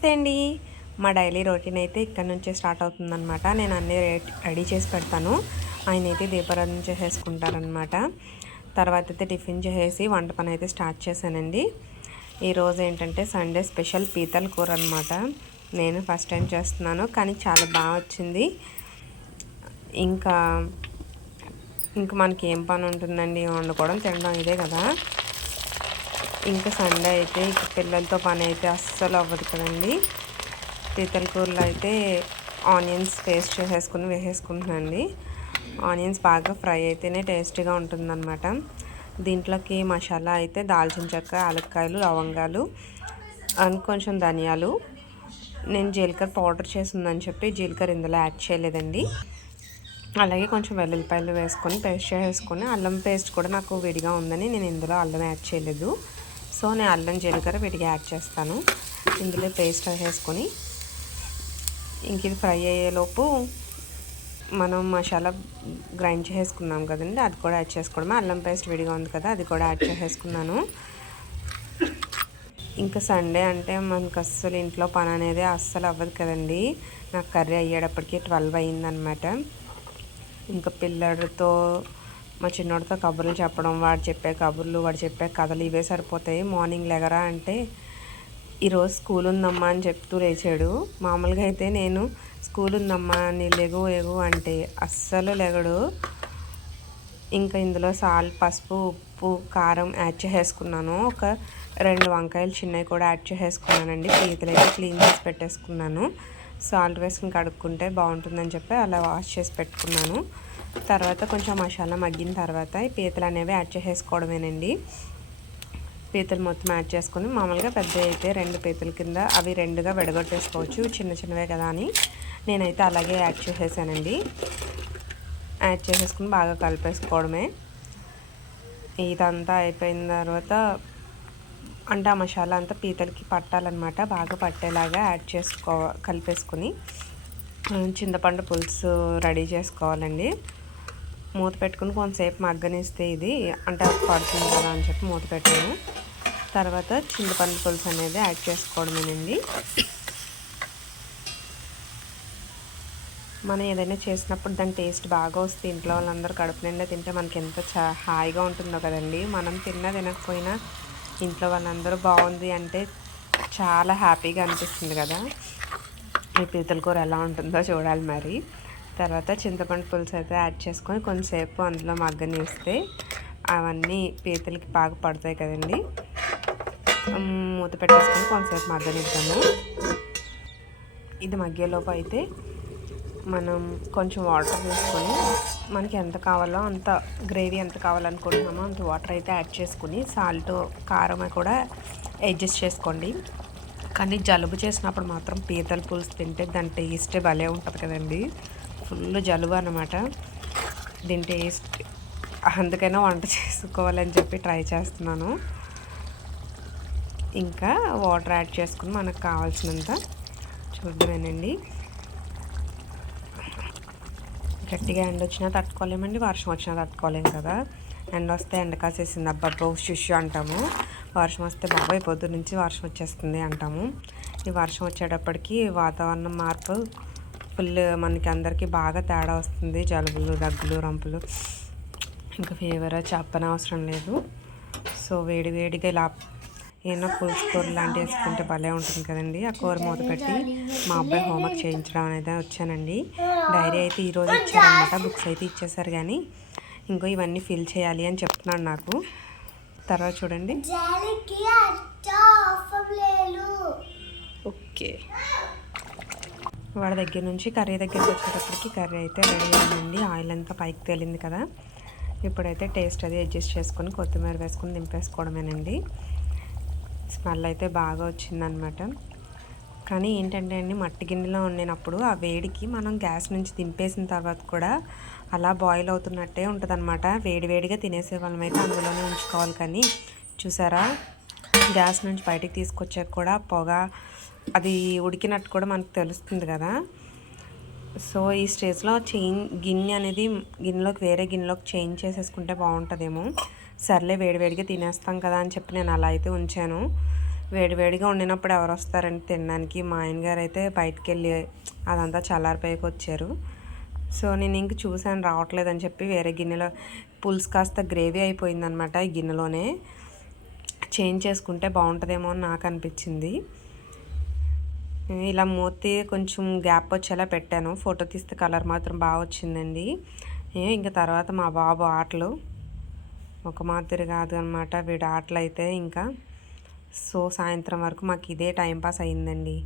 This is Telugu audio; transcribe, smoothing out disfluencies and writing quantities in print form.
నమస్తే అండి. మా డైలీ రొటీన్ అయితే ఇక్కడ నుంచే స్టార్ట్ అవుతుందన్నమాట. నేను అన్నీ రెడీ చేసి పెడతాను. ఆయన అయితే దీపారాధన చేసేసుకుంటారనమాట. తర్వాత అయితే టిఫిన్ చేసేసి వంట పని అయితే స్టార్ట్ చేశానండి. ఈరోజు ఏంటంటే సండే స్పెషల్ పీతల కూర అనమాట. నేను ఫస్ట్ టైం చేస్తున్నాను, కానీ చాలా బాగా వచ్చింది. ఇంకా మనకి ఏం పని ఉంటుందండి, వండుకోవడం తినడం ఇదే కదా. ఇంకా సండే అయితే పిల్లలతో పని అయితే అస్సలు అవ్వదు కదండి. పీతల కూరలో అయితే ఆనియన్స్ పేస్ట్ చేసేసుకుని వేసేసుకుంటున్నానండి. ఆనియన్స్ బాగా ఫ్రై అయితేనే టేస్టీగా ఉంటుందన్నమాట. దీంట్లోకి మసాలా అయితే దాల్చిన చెక్క, యాలక్కాయలు, లవంగాలు అండ్ కొంచెం ధనియాలు. నేను జీలకర్ర పౌడర్ చేసిందని చెప్పి జీలకర్ర ఇందులో యాడ్ చేయలేదండి. అలాగే కొంచెం వెల్లుల్లిపాయలు వేసుకొని పేస్ట్ చేసేసుకొని, అల్లం పేస్ట్ కూడా నాకు విడిగా ఉందని నేను ఇందులో అల్లం యాడ్ చేయలేదు. సో నేను అల్లం జీలకర్ర విడిగా యాడ్ చేస్తాను. ఇందులో పేస్ట్ వేసుకొని ఇంక ఇది ఫ్రై అయ్యేలోపు మనం మసాలా గ్రైండ్ చేసుకున్నాం కదండి, అది కూడా యాడ్ చేసుకోవడమే. అల్లం పేస్ట్ విడిగా ఉంది కదా, అది కూడా యాడ్ చేసేసుకున్నాను. ఇంకా సండే అంటే మనకు అస్సలు ఇంట్లో పని అనేది అస్సలు అవ్వదు కదండి. నాకు కర్రీ అయ్యేటప్పటికి 12 అయ్యిందనమాట. ఇంకా పిల్లడితో మా చిన్నోడితో కబుర్లు చెప్పడం, వాడు చెప్పే కబుర్లు, వాడు చెప్పే కథలు ఇవే సరిపోతాయి. మార్నింగ్ లేగరా అంటే ఈరోజు స్కూల్ ఉందమ్మా అని చెప్తూ లేచాడు. మామూలుగా అయితే నేను స్కూల్ ఉందమ్మా అని లెగు అంటే అస్సలు లెగడు. ఇంకా ఇందులో సాల్ట్, పసుపు, ఉప్పు, కారం యాడ్ చేసేసుకున్నాను. ఒక 2 వంకాయలు చిన్నవి కూడా యాడ్ చేసేసుకున్నానండి. పీతలు అయితే క్లీన్ చేసి పెట్టేసుకున్నాను. సాల్ట్ వేసుకుని కడుక్కుంటే బాగుంటుందని చెప్పి అలా వాష్ చేసి పెట్టుకున్నాను. తర్వాత కొంచెం మసాలా మగ్గిన తర్వాత ఈ పీతలు అనేవి యాడ్ చేసేసుకోవడమేనండి. పీతలు మొత్తం యాడ్ చేసుకొని మామూలుగా పెద్ద అయితే 2 పీతల కింద అవి 2గా విడగొట్టేసుకోవచ్చు, చిన్నవే కదా అని నేనైతే అలాగే యాడ్ చేసేసానండి. యాడ్ చేసేసుకుని బాగా కలిపేసుకోవడమే. ఇదంతా అయిపోయిన తర్వాత అంటే ఆ మసాలా అంతా పీతలకి పట్టాలన్నమాట. బాగా పట్టేలాగా కలిపేసుకుని చింతపండు పులుసు రెడీ చేసుకోవాలండి. మూత పెట్టుకుని కొంతసేపు మగ్గనిస్తే ఇది అంటే పడుతుంది కదా అని చెప్పి మూత పెట్టాను. తర్వాత చింతపండు పులుసు అనేది యాడ్ చేసుకోవడమేనండి. మనం ఏదైనా చేసినప్పుడు దాని టేస్ట్ బాగా వస్తే ఇంట్లో వాళ్ళందరూ కడుపు నిండా తింటే మనకి ఎంత హాయిగా ఉంటుందో కదండి. మనం తినకపోయినా ఇంట్లో వాళ్ళందరూ బాగుంది అంటే చాలా హ్యాపీగా అనిపిస్తుంది కదా. ఈ పీతల కూర ఎలా ఉంటుందో చూడాలి మరి. తర్వాత చింతపండు పులుసు అయితే యాడ్ చేసుకొని కొంతసేపు అందులో మగ్గనిస్తే అవన్నీ పీతలకి బాగా పడతాయి కదండి. మూత పెట్టేసుకొని కొంతసేపు మగ్గనిద్దాము. ఇది మగ్గేలోపు అయితే మనం కొంచెం వాటర్ తీసుకొని మనకి ఎంత కావాలో అంత గ్రేవీ ఎంత కావాలనుకుంటున్నామో అంత వాటర్ అయితే యాడ్ చేసుకుని సాల్ట్, కారం కూడా అడ్జస్ట్ చేసుకోండి. కానీ జలుబు చేసినప్పుడు మాత్రం పీతల పులుసు తింటే దాని టేస్టే భలే ఉంటుంది కదండి. ఫుల్ జలుబు అనమాట దీని టేస్ట్. అందుకైనా వంట చేసుకోవాలని చెప్పి ట్రై చేస్తున్నాను. ఇంకా వాటర్ యాడ్ చేసుకుని మనకు కావాల్సినంత చూద్దామేనండి. గట్టిగా ఎండ వచ్చినా తట్టుకోలేమండి, వర్షం వచ్చినా తట్టుకోలేము కదా. ఎండ వస్తే ఎండ కాసేసింది అబ్బబ్బో షుషు అంటాము. వర్షం వస్తే బాబాయ్ పొద్దు నుంచి వర్షం వచ్చేస్తుంది అంటాము. ఈ వర్షం వచ్చేటప్పటికి వాతావరణం మార్పు ఫుల్ మనకి అందరికీ బాగా తేడా వస్తుంది. జలుబులు, దగ్గులు, రంపులు, ఇంకా ఫీవర్ చెప్పనవసరం లేదు. సో వేడిగా ఇలా ఏమైనా పులుసు కూర లాంటివి వేసుకుంటే భలే ఉంటుంది కదండి. ఆ కూర మూత పెట్టి మా అబ్బాయి హోంవర్క్ చేయించడం అనేది వచ్చానండి. డైరీ అయితే ఈరోజు ఇచ్చారనమాట, బుక్స్ అయితే ఇచ్చేసారు, కానీ ఇంకో ఇవన్నీ ఫిల్ చేయాలి అని చెప్తున్నాడు నాకు. తర్వాత చూడండి. ఓకే, వాడి దగ్గర నుంచి కర్రీ దగ్గరికి వచ్చేటప్పటికి కర్రీ అయితే రెడీ అయిందండి. ఆయిల్ అంతా పైకి తేలింది కదా. ఇప్పుడైతే టేస్ట్ అది అడ్జస్ట్ చేసుకొని కొత్తిమీర వేసుకొని దింపేసుకోవడమేనండి. స్మెల్ అయితే బాగా వచ్చిందనమాట. కానీ ఏంటంటే అండి, మట్టి గిన్నెలో వండినప్పుడు ఆ వేడికి మనం గ్యాస్ నుంచి దింపేసిన తర్వాత కూడా అలా బాయిల్ అవుతున్నట్టే ఉంటుంది అనమాట. వేడిగా తినేసే వాళ్ళమైతే అందులోనే ఉంచుకోవాలి. కానీ చూసారా, గ్యాస్ నుంచి బయటికి తీసుకొచ్చాక కూడా పొగ అది ఉడికినట్టు కూడా మనకు తెలుస్తుంది కదా. సో ఈ స్టేజ్లో గిన్నెలోకి వేరే గిన్నెలోకి చేంజ్ చేసేసుకుంటే బాగుంటుందేమో. సర్లే వేడిగా తినేస్తాం కదా అని చెప్పి నేను అలా అయితే ఉంచాను. వేడివేడిగా వండినప్పుడు ఎవరు వస్తారండి తినడానికి. మా ఆయన గారు అయితే బయటికి వెళ్ళి అదంతా చల్లారిపోయాక వచ్చారు. సో నేను ఇంక చూసాను రావట్లేదని చెప్పి వేరే గిన్నెలో పులుసు కాస్త గ్రేవీ అయిపోయిందనమాట. ఈ గిన్నెలోనే చేంజ్ చేసుకుంటే బాగుంటుందేమో అని నాకు అనిపించింది. ఇలా మూతి కొంచెం గ్యాప్ వచ్చేలా పెట్టాను. ఫోటో తీస్తే కలర్ మాత్రం బాగా వచ్చిందండి. ఇంకా తర్వాత మా బాబు ఆటలు ఒక మాదిరి కాదు అనమాట వీడి ఆటలు అయితే ఇంకా. సో సాయంత్రం వరకు మాకు ఇదే టైంపాస్ అయిందండి.